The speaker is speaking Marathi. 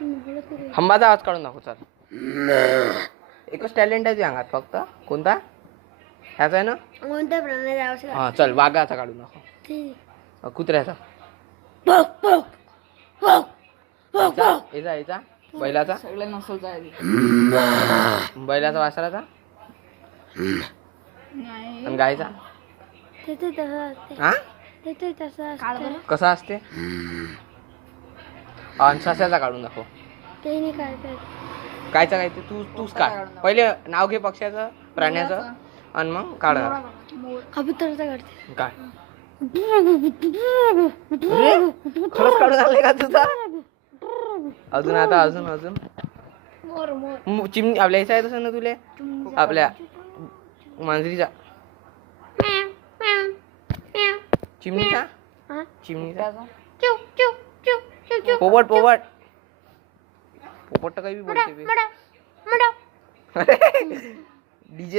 हंबाचा आवाज काढून दाखव. चल, एकच टॅलेंट आहे तुझ्या अंगात फक्त. कोणता? ह्याचा आहे ना. कोणत्या प्राण्याचा आवाज हा चल, वाघाचा काढून दाखव. कुत्र्याचा. याचा बैलाचा. सगळे नसल जाय. बैलाचा, वासराचा नाही. आणि गायचा. तिथे तसं असते. हा तिथे तसं असते. कसा असते? आणि सस्याचा काढून दाखव. ते नाही काढतात. कायचा काय ते तूच काढ. पहिले नाव घे पक्ष्याचं, प्राण्याचं, आणि मग काढ. कबुतरचं काढते. काय खरंच काढून आले का तुझा? अजून आता अजून मोर मोर चिमणी आपल्या याचा आहे तसं ना तुले. आपल्या मांजरीचा. चिमणीचा. चिमणीचा. पोपट पोपट पोपट तर काही बी बोलते. डीजे